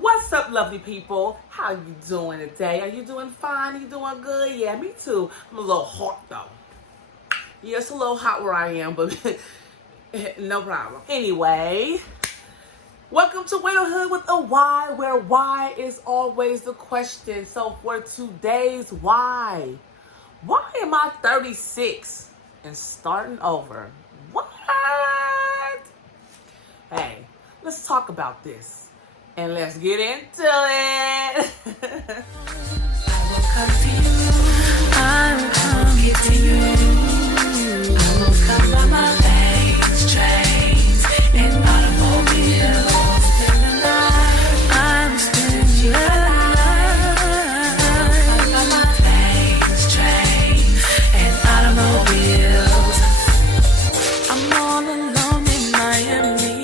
What's up, lovely people? How you doing today? Are you doing fine? Are you doing good? Yeah, me too. I'm a little hot though. Yeah, it's a little hot where I am, but no problem. Anyway, welcome to Wydowhood with a why, where why is always the question. So for today's why am I 36 and starting over? What? Hey, let's talk about this. And let's get into it. I will come to you. I will come to you. I will come by my planes, trains, and automobiles. Spend the night. I will spend the night. I will come by my planes, trains, and automobiles. I'm all alone in Miami.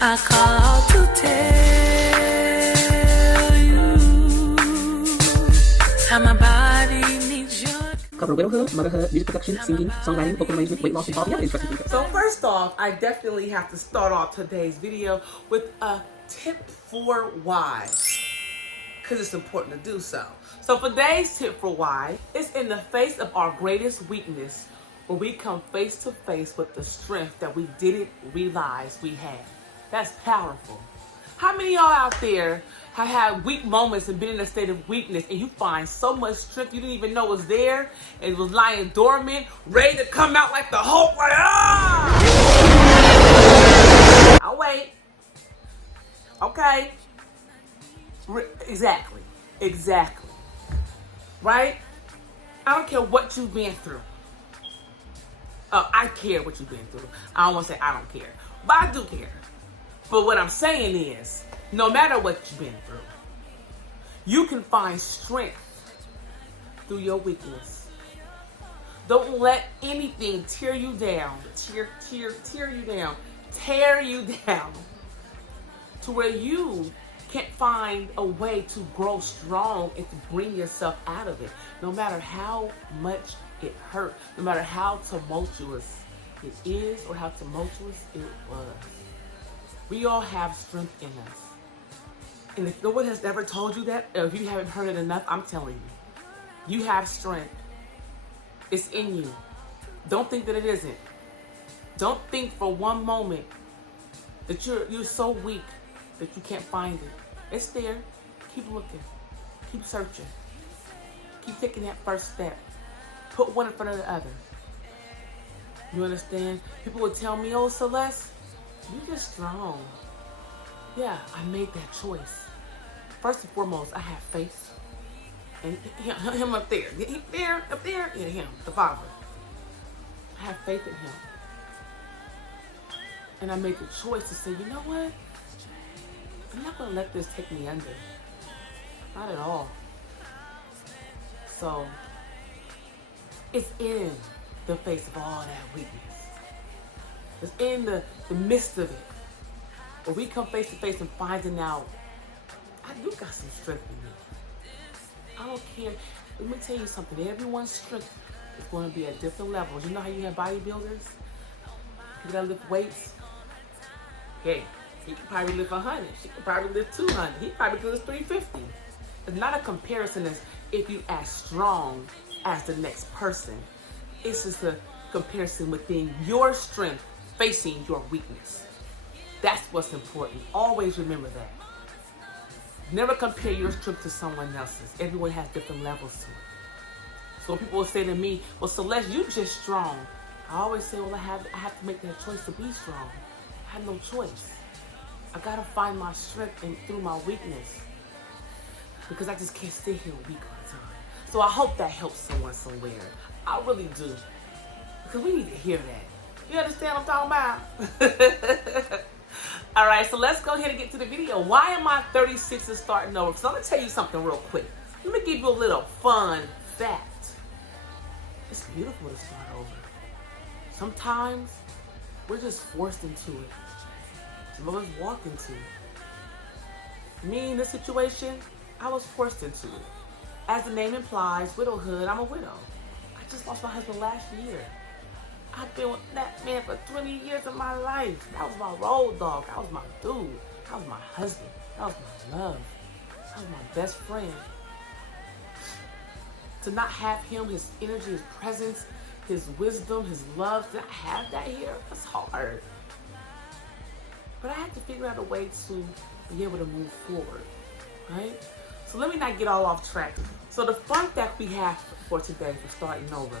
I call to tell you how my body needs your... Cover widowhood, motherhood, music production, singing, songwriting, vocal arrangement, weight loss, and all the other interesting things. So first off, I definitely have to start off today's video with a tip for why, because it's important to do so. So for today's tip for why, it's in the face of our greatest weakness, where we come face to face with the strength that we didn't realize we had. That's powerful. How many of y'all out there have had weak moments and been in a state of weakness, and you find so much strength you didn't even know was there, and it was lying dormant, ready to come out like the Hulk, like, ah! I'll wait. Okay. Exactly. Right? I don't care what you've been through. I care what you've been through. I don't want to say I don't care, but I do care. But what I'm saying is, no matter what you've been through, you can find strength through your weakness. Don't let anything tear you down, tear you down, to where you can't find a way to grow strong and to bring yourself out of it. No matter how much it hurt, no matter how tumultuous it is or how tumultuous it was. We all have strength in us. And if no one has ever told you that, or if you haven't heard it enough, I'm telling you. You have strength. It's in you. Don't think that it isn't. Don't think for one moment that you're so weak that you can't find it. It's there. Keep looking. Keep searching. Keep taking that first step. Put one in front of the other. You understand? People would tell me, oh, Celeste, you're just strong. Yeah, I made that choice. First and foremost, I have faith. And him up there. Up there? Yeah, him, the Father. I have faith in him. And I made the choice to say, you know what? I'm not going to let this take me under. Not at all. So, it's in the face of all that weakness. It's in the midst of it, where we come face to face and finding out, I do got some strength in me. I don't care. Let me tell you something. Everyone's strength is going to be at different levels. You know how you have bodybuilders? People that lift weights? Hey, he can probably lift 100. She can probably lift 200. He probably could lift 350. It's not a comparison as if you as strong as the next person. It's just a comparison within your strength facing your weakness. That's what's important. Always remember that. Never compare your strength to someone else's. Everyone has different levels to it. So when people will say to me, well, Celeste, you just strong. I always say, well, I have to make that choice to be strong. I have no choice. I gotta find my strength through my weakness, because I just can't stay here weak all the time. So I hope that helps someone somewhere. I really do. Because we need to hear that. You understand what I'm talking about? All right, so let's go ahead and get to the video. Why am I 36 and starting over? So I'm going to tell you something real quick. Let me give you a little fun fact. It's beautiful to start over. Sometimes we're just forced into it. Some of us walk into it. Me in this situation, I was forced into it. As the name implies, widowhood, I'm a widow. I just lost my husband last year. I've been with that man for 20 years of my life. That was my road dog. That was my dude. That was my husband. That was my love. That was my best friend. To not have him, his energy, his presence, his wisdom, his love, to not have that here, that's hard. But I had to figure out a way to be able to move forward, right? So let me not get all off track. So the fun fact we have for today for starting over.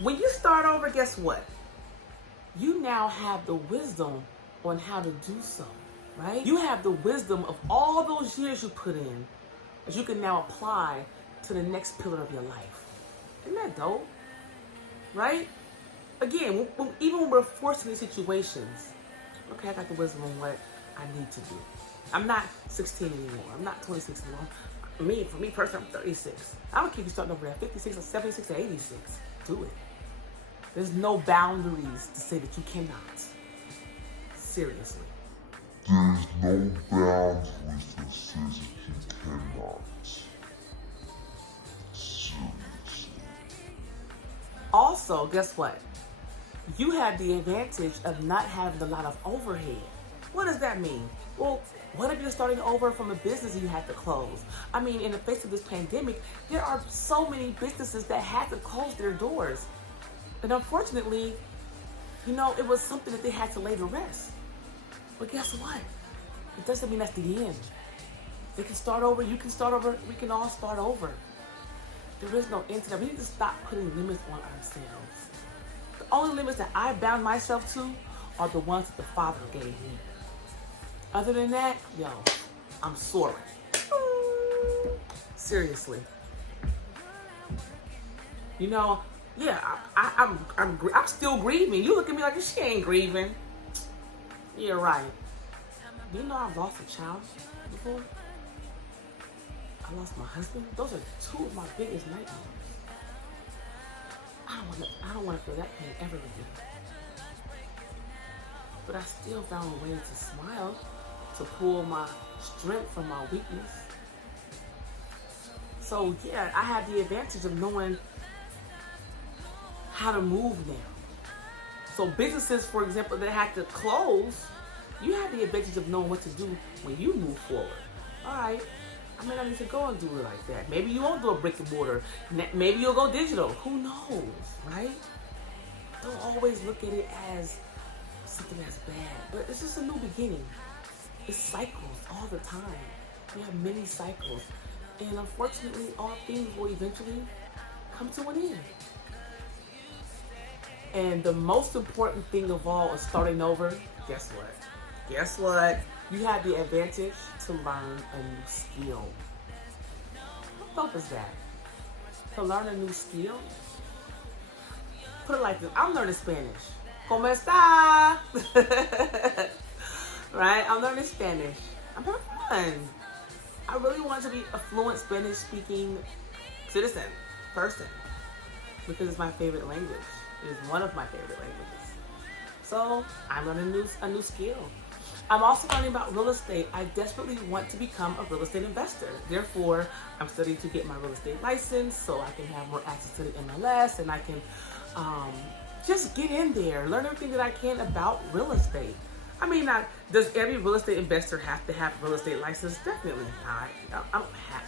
When you start over, guess what? You now have the wisdom on how to do so, right? You have the wisdom of all those years you put in that you can now apply to the next pillar of your life. Isn't that dope? Right? Again, even when we're forced into situations, okay, I got the wisdom on what I need to do. I'm not 16 anymore. I'm not 26 anymore. For me personally, I'm 36. I don't care if you starting over at 56 or 76 or 86. Do it. There's no boundaries to say that you cannot. Seriously. There's no boundaries that says that you cannot. Seriously. Also, guess what? You have the advantage of not having a lot of overhead. What does that mean? Well, what if you're starting over from a business you had to close? I mean, in the face of this pandemic, there are so many businesses that had to close their doors. And unfortunately, it was something that they had to lay to rest. But guess what? It doesn't mean that's the end. They can start over, you can start over, we can all start over. There is no end to that. We need to stop putting limits on ourselves. The only limits that I bound myself to are the ones that the Father gave me. Other than that, I'm soaring. Seriously. I'm still grieving. You look at me like she ain't grieving. You're right. Do you know I've lost a child before? I lost my husband. Those are two of my biggest nightmares. I don't want to feel that pain ever again. But I still found a way to smile, to pull my strength from my weakness. So I have the advantage of knowing how to move now. So businesses, for example, that had to close, you have the advantage of knowing what to do when you move forward. All right, I may not need to go and do it like that. Maybe you won't do a brick and mortar. Maybe you'll go digital. Who knows, right? Don't always look at it as something that's bad, but it's just a new beginning. It's cycles all the time. We have many cycles, and unfortunately, all things will eventually come to an end. And the most important thing of all is starting over. Guess what? You have the advantage to learn a new skill. How dope is that? To learn a new skill? Put it like this. I'm learning Spanish. ¿Cómo está? Right? I'm learning Spanish. I'm having fun. I really want to be a fluent Spanish speaking person, because it's my favorite language. It is one of my favorite languages. So I'm learning a new skill. I'm also learning about real estate. I desperately want to become a real estate investor. Therefore, I'm studying to get my real estate license so I can have more access to the MLS, and I can just get in there, learn everything that I can about real estate. I mean, does every real estate investor have to have a real estate license? Definitely not.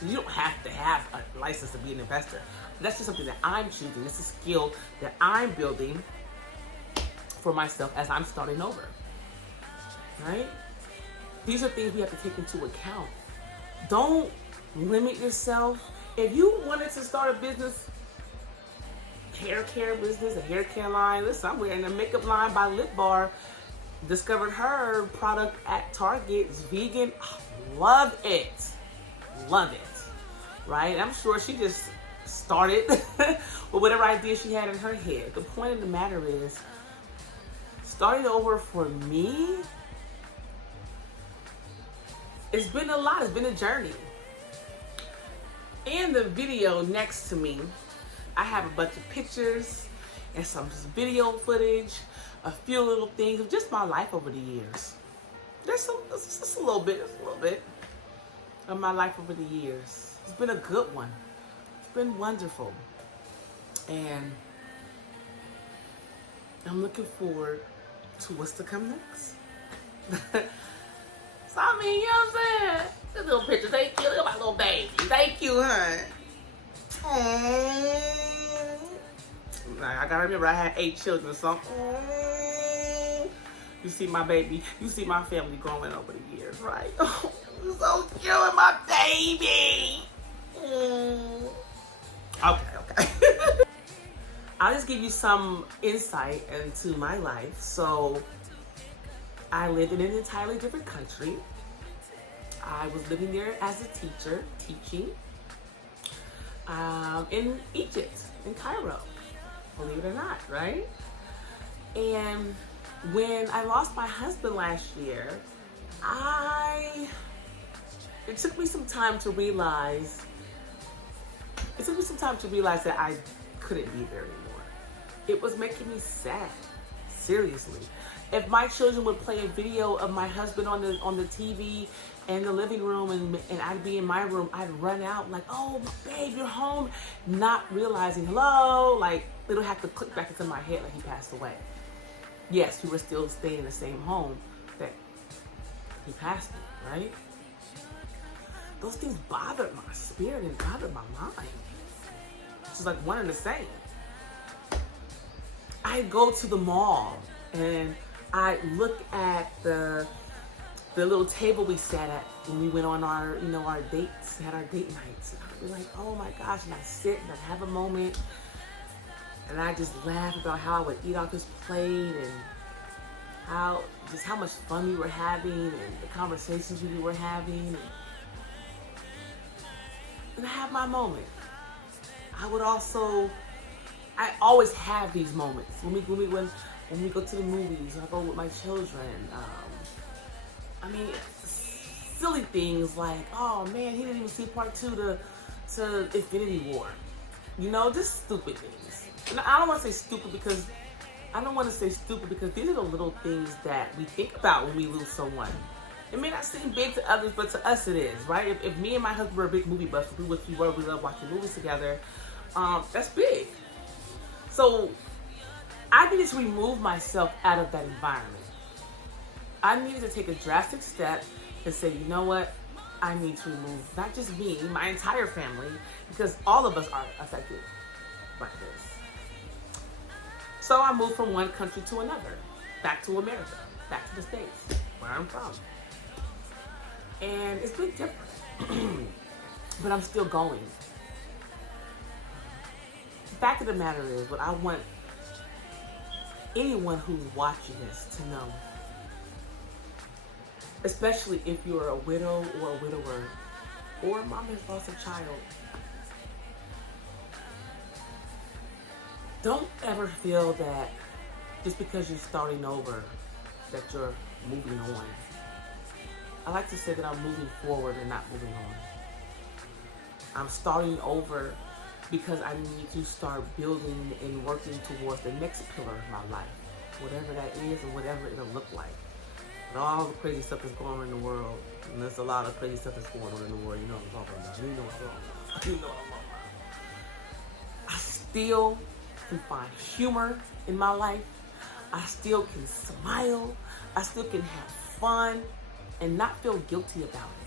You don't have to have a license to be an investor. That's just something that I'm choosing. It's a skill that I'm building for myself as I'm starting over. Right? These are things we have to take into account. Don't limit yourself. If you wanted to start a business, hair care business, a hair care line, listen, I'm wearing a makeup line by Lip Bar. Discovered her product at Target. It's vegan. Love it. Right? I'm sure she just started with whatever idea she had in her head. The point of the matter is, starting over for me, it's been a lot. It's been a journey. In the video next to me, I have a bunch of pictures and some video footage, a few little things of just my life over the years. Just a little bit of my life over the years. It's been a good one. It's been wonderful. And I'm looking forward to what's to come next. So I mean, you know what I'm saying? This little picture, thank you. Look at my little baby. Thank you, hon. I gotta remember I had 8 children, so you see my baby, you see my family growing over the years, right? Oh, so cute, my baby. Okay. I'll just give you some insight into my life. So I lived in an entirely different country. I was living there as a teacher, teaching in Egypt, in Cairo, believe it or not, right? And when I lost my husband last year, it took me some time to realize that I couldn't be there anymore. It was making me sad, seriously. If my children would play a video of my husband on the TV in the living room and I'd be in my room, I'd run out like, oh, babe, you're home, not realizing, hello, like it'll have to click back into my head like he passed away. Yes, we were still staying in the same home that he passed me, right? Those things bothered my spirit and bothered my mind. It's like one and the same. I go to the mall and I look at the little table we sat at when we went on our dates, had our date nights. And I'd be like, oh my gosh, and I sit and I'd have a moment and I just laugh about how I would eat off his plate and how much fun we were having and the conversations we were having. And I have my moment. I always have these moments when we go to the movies, I go with my children. I mean, silly things like, oh man, he didn't even see part 2 to Infinity War. You know, just stupid things. And I don't want to say stupid because these are the little things that we think about when we lose someone. It may not seem big to others, but to us it is, right? If me and my husband were a big movie buffs, we love watching movies together, that's big. So I needed to remove myself out of that environment. I needed to take a drastic step and say, you know what? I need to remove not just me, my entire family, because all of us are affected by this. So I moved from one country to another, back to America, back to the States, where I'm from. And it's been different, but I'm still going. The fact of the matter is, what I want anyone who's watching this to know, especially if you're a widow or a widower, or a mom has lost a child, don't ever feel that just because you're starting over, that you're moving on. I like to say that I'm moving forward and not moving on. I'm starting over because I need to start building and working towards the next pillar of my life, whatever that is and whatever it'll look like. And all the crazy stuff that's going on in the world, and there's a lot of crazy stuff that's going on in the world, you know what I'm talking about. You know what I'm talking about. You know what I'm talking about. I still can find humor in my life. I still can smile. I still can have fun and not feel guilty about it.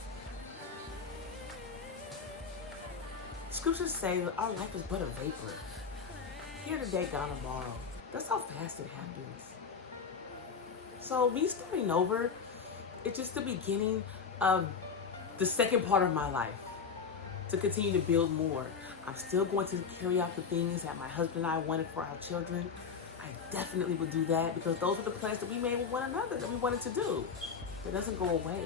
Scriptures say that our life is but a vapor. Here today, gone tomorrow. That's how fast it happens. So me starting over, it's just the beginning of the second part of my life to continue to build more. I'm still going to carry out the things that my husband and I wanted for our children. I definitely would do that because those were the plans that we made with one another that we wanted to do. It doesn't go away.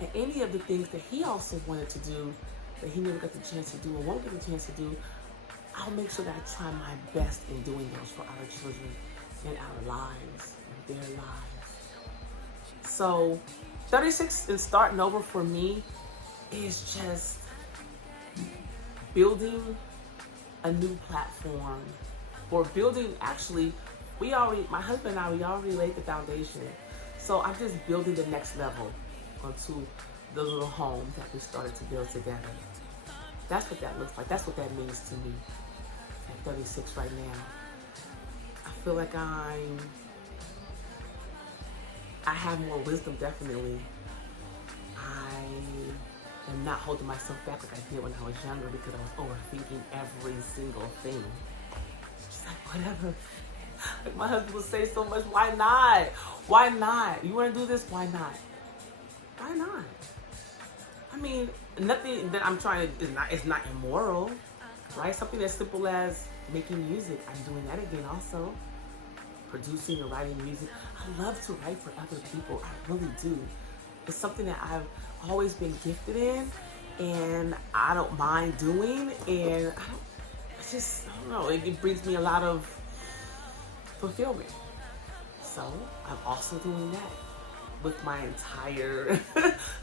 And any of the things that he also wanted to do that he never got the chance to do or won't get the chance to do, I'll make sure that I try my best in doing those for our children and our lives and their lives. So 36 and starting over for me is just building a new platform, or building, actually, my husband and I, we already laid the foundation. So I'm just building the next level onto the little home that we started to build together. That's what that looks like. That's what that means to me at 36 right now. I feel like I have more wisdom, definitely. I am not holding myself back like I did when I was younger because I was overthinking every single thing. Just like, whatever. Like my husband would say so much, why not? Why not? You want to do this? Why not? Why not? I mean, nothing that I'm trying to is not immoral, right? Something as simple as making music. I'm doing that again also. Producing and writing music. I love to write for other people. I really do. It's something that I've always been gifted in, and I don't mind doing. And I don't know. It brings me a lot of fulfillment. So I'm also doing that with my entire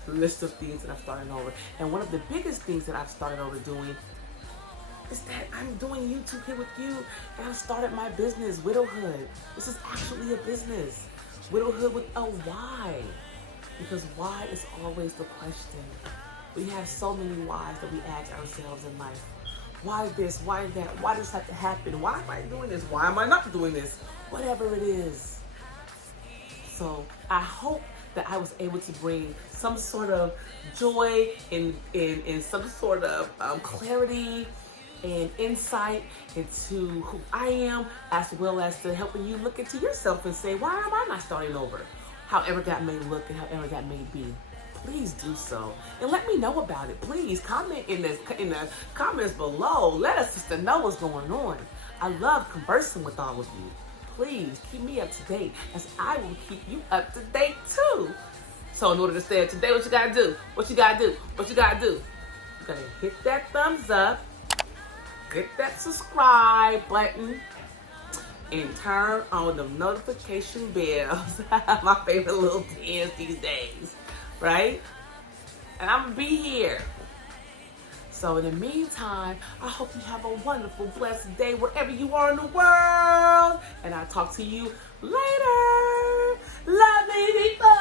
list of things that I've started over. And one of the biggest things that I've started over doing is that I'm doing YouTube here with you, and I started my business, Wydowhood. This is actually a business. Wydowhood with a why. Because why is always the question. We have so many whys that we ask ourselves in life. Why this? Why that? Why does this have to happen? Why am I doing this? Why am I not doing this? Whatever it is. So I hope that I was able to bring some sort of joy and some sort of clarity and insight into who I am, as well as to helping you look into yourself and say, why am I not starting over? However that may look and however that may be. Please do so. And let me know about it. Please comment in the comments below. Let us just know what's going on. I love conversing with all of you. Please keep me up to date, as I will keep you up to date too. So in order to stay up to date, what you gotta do? What you gotta do? What you gotta do? You gotta hit that thumbs up, hit that subscribe button, and turn on the notification bells. My favorite little dance these days, right? And I'm gonna be here. So in the meantime, I hope you have a wonderful, blessed day wherever you are in the world. And I'll talk to you later. Love me, people.